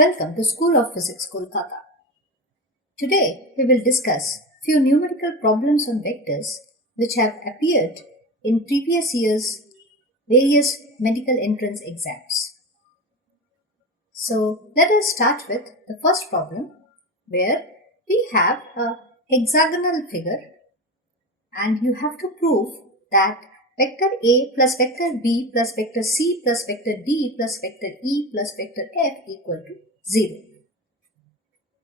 Welcome to School of Physics, Kolkata. Today we will discuss few numerical problems on vectors which have appeared in previous years' various medical entrance exams. So let us start with the first problem where we have a hexagonal figure and you have to prove that vector A plus vector B plus vector C plus vector D plus vector E plus vector F equal to 0.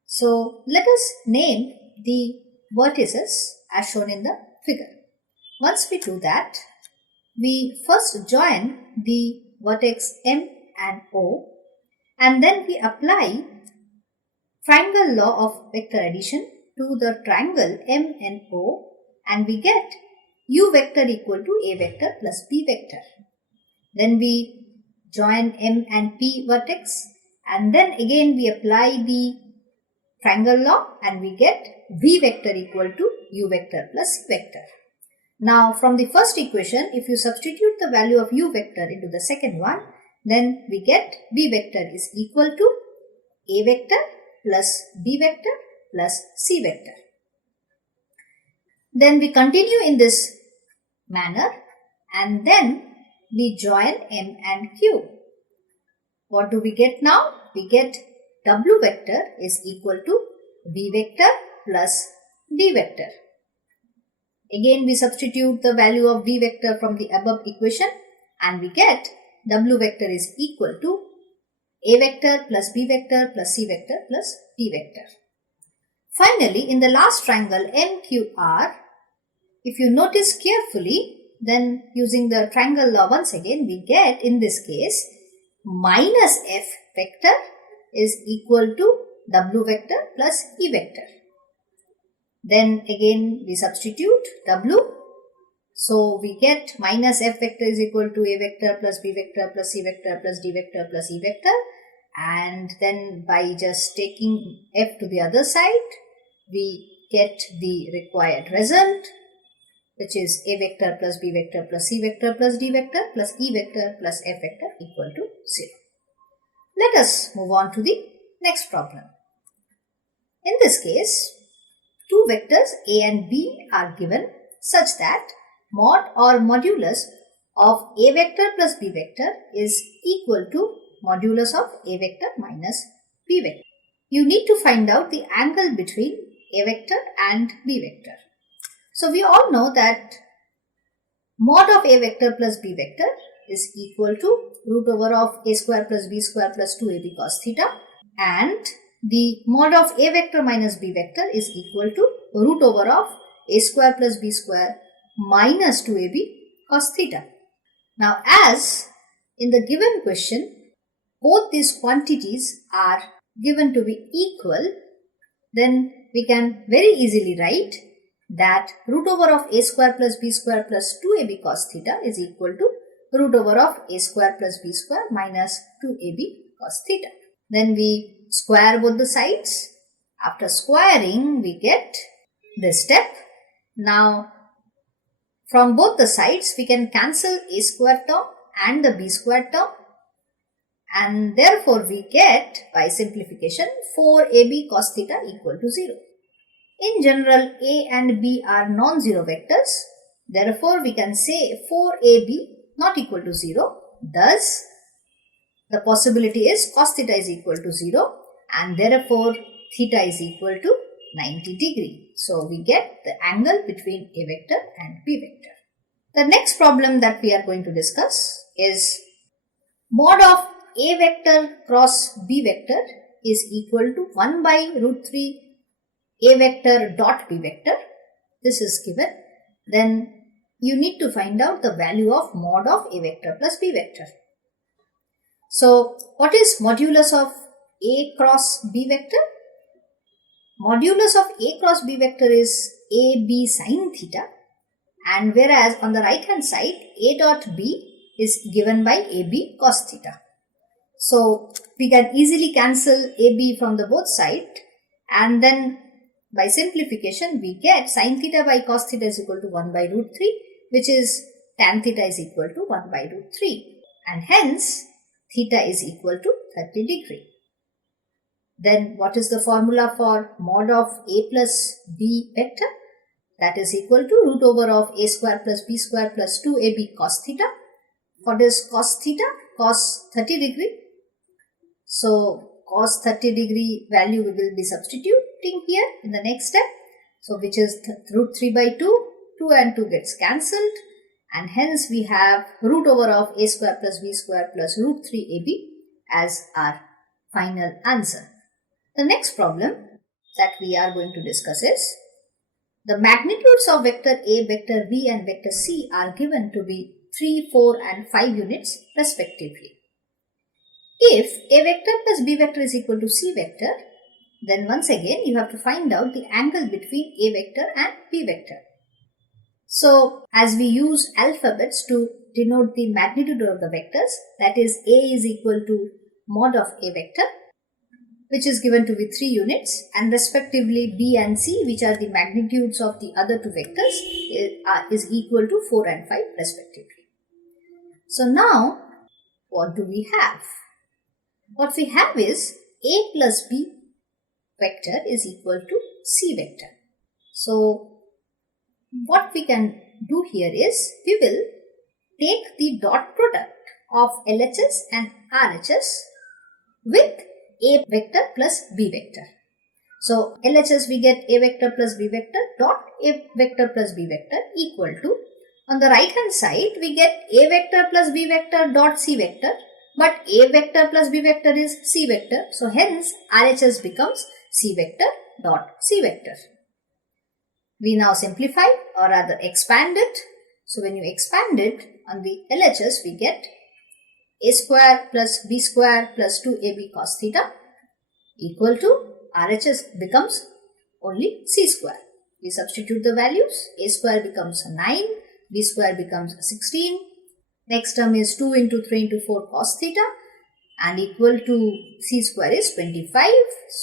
So let us name the vertices as shown in the figure. Once we do that, we first join the vertex M and O and then we apply triangle law of vector addition to the triangle M and O and we get U vector equal to A vector plus B vector. Then we join M and P vertex and then again we apply the triangle law and we get V vector equal to U vector plus C vector. Now from the first equation, if you substitute the value of U vector into the second one, then we get V vector is equal to A vector plus B vector plus C vector. Then we continue in this manner and then we join M and Q. What do we get now? We get W vector is equal to V vector plus D vector. Again we substitute the value of V vector from the above equation and we get W vector is equal to A vector plus B vector plus C vector plus D vector. Finally, in the last triangle MQR, if you notice carefully, then using the triangle law once again, we get in this case minus F vector is equal to W vector plus E vector. Then again we substitute W. So we get minus F vector is equal to A vector plus B vector plus C vector plus D vector plus E vector. And then by just taking F to the other side, we get the required result, which is A vector plus B vector plus C vector plus D vector plus E vector plus F vector equal to 0. Let us move on to the next problem. In this case, two vectors A and B are given such that mod or modulus of A vector plus B vector is equal to modulus of A vector minus B vector. You need to find out the angle between A vector and B vector. So we all know that mod of A vector plus B vector is equal to root over of A square plus B square plus 2AB cos theta, and the mod of A vector minus B vector is equal to root over of A square plus B square minus 2AB cos theta. Now as in the given question, both these quantities are given to be equal, then we can very easily write that root over of A square plus B square plus 2AB cos theta is equal to root over of A square plus B square minus 2AB cos theta. Then we square both the sides. After squaring, we get this step. Now, from both the sides, we can cancel A square term and the B square term. And therefore, we get, by simplification, 4AB cos theta equal to 0. In general, A and B are non-zero vectors. Therefore, we can say 4AB not equal to 0. Thus, the possibility is cos theta is equal to 0 and therefore theta is equal to 90 degree. So, we get the angle between A vector and B vector. The next problem that we are going to discuss is mod of A vector cross B vector is equal to 1 by root 3 A vector dot B vector. This is given. Then you need to find out the value of mod of A vector plus B vector. So what is modulus of A cross B vector? Modulus of A cross B vector is AB sin theta, and whereas on the right hand side A dot B is given by AB cos theta. So we can easily cancel AB from the both sides and then by simplification we get sin theta by cos theta is equal to 1 by root 3, which is tan theta is equal to 1 by root 3, and hence theta is equal to 30 degree. Then what is the formula for mod of a plus b vector? That is equal to root over of a square plus b square plus 2ab cos theta. What is cos theta? Cos 30 degree. So cos 30 degree value we will be substituting here in the next step. So which is root 3 by 2. 2 and 2 gets cancelled. And hence we have root over of a square plus b square plus root 3ab as our final answer. The next problem that we are going to discuss is the magnitudes of vector A, vector B and vector C are given to be 3, 4 and 5 units respectively. If A vector plus B vector is equal to C vector, then once again you have to find out the angle between A vector and B vector. So as we use alphabets to denote the magnitude of the vectors, that is A is equal to mod of A vector, which is given to be 3 units, and respectively B and C, which are the magnitudes of the other two vectors, is equal to 4 and 5 respectively. So now what do we have? What we have is A plus B vector is equal to C vector. So what we can do here is we will take the dot product of LHS and RHS with A vector plus B vector. So LHS we get A vector plus B vector dot A vector plus B vector equal to, on the right hand side we get A vector plus B vector dot C vector, but A vector plus B vector is C vector. So hence RHS becomes C vector dot C vector. We now simplify or rather expand it. So when you expand it on the LHS, we get A square plus B square plus 2ab cos theta equal to RHS becomes only C square. We substitute the values. A square becomes 9, B square becomes 16. Next term is 2 into 3 into 4 cos theta and equal to C square is 25.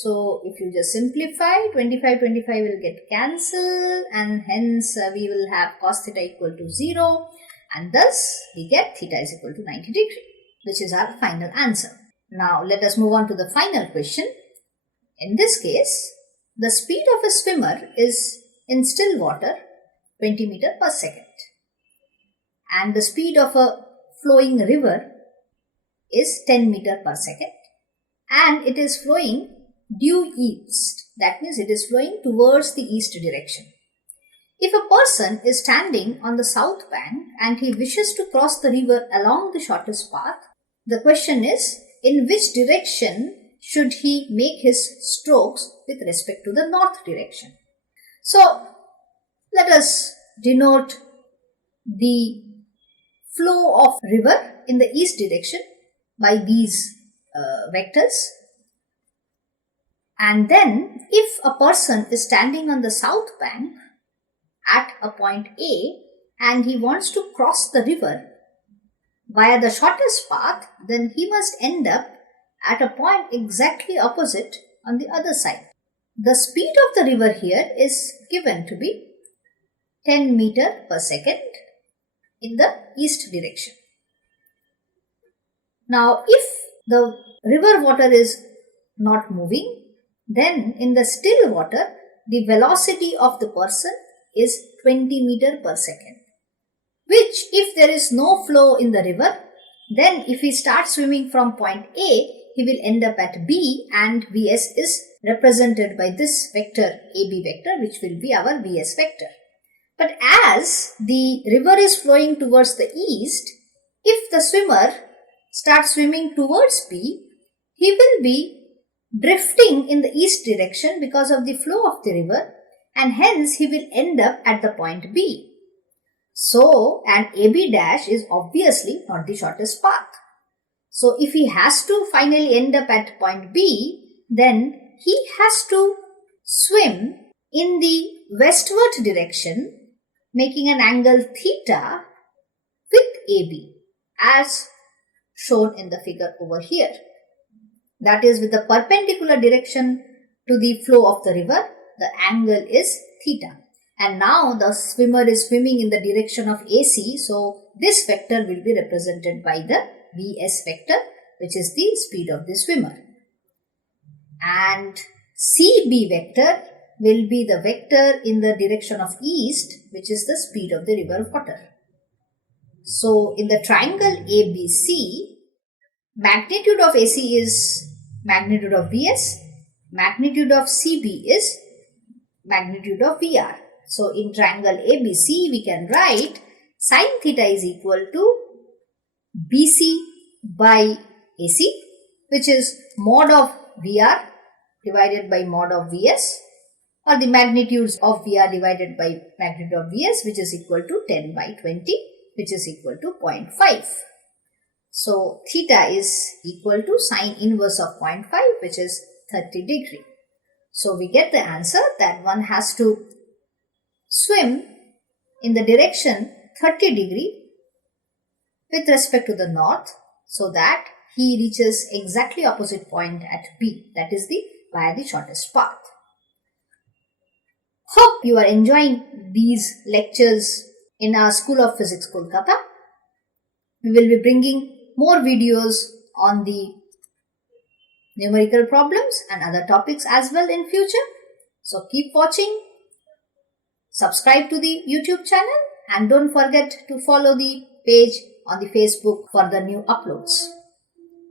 So if you just simplify, 25 will get cancelled and hence we will have cos theta equal to 0 and thus we get theta is equal to 90 degree, which is our final answer. Now let us move on to the final question. In this case, the speed of a swimmer is in still water 20 meters per second and the speed of a flowing river is 10 meters per second and it is flowing due east. That means it is flowing towards the east direction. If a person is standing on the south bank and he wishes to cross the river along the shortest path, the question is in which direction should he make his strokes with respect to the north direction. So let us denote the flow of river in the east direction by these vectors. And then if a person is standing on the south bank at a point A and he wants to cross the river via the shortest path, then he must end up at a point exactly opposite on the other side. The speed of the river here is given to be 10 meters per second in the east direction. Now if the river water is not moving, then in the still water the velocity of the person is 20 meters per second, which if there is no flow in the river, then if he starts swimming from point A, he will end up at B and Vs is represented by this vector AB vector, which will be our Vs vector. But as the river is flowing towards the east, if the swimmer starts swimming towards B, he will be drifting in the east direction because of the flow of the river and hence he will end up at the point B. So, and AB dash is obviously not the shortest path. So, if he has to finally end up at point B, then he has to swim in the westward direction, making an angle theta with AB as shown in the figure over here. That is, with the perpendicular direction to the flow of the river, the angle is theta. And now the swimmer is swimming in the direction of AC, so this vector will be represented by the Vs vector, which is the speed of the swimmer. and CB vector will be the vector in the direction of east, which is the speed of the river water. So in the triangle ABC, magnitude of AC is magnitude of VS, magnitude of CB is magnitude of VR. So in triangle ABC, we can write sin theta is equal to BC by AC, which is mod of VR divided by mod of VS, or the magnitudes of VR divided by magnitude of VS, which is equal to 10 by 20, which is equal to 0.5. So theta is equal to sine inverse of 0.5, which is 30 degree. So we get the answer that one has to swim in the direction 30 degree with respect to the north, so that he reaches exactly opposite point at B, that is via the shortest path. Hope you are enjoying these lectures in our School of Physics, Kolkata. We will be bringing more videos on the numerical problems and other topics as well in future. So keep watching, subscribe to the YouTube channel, and don't forget to follow the page on the Facebook for the new uploads.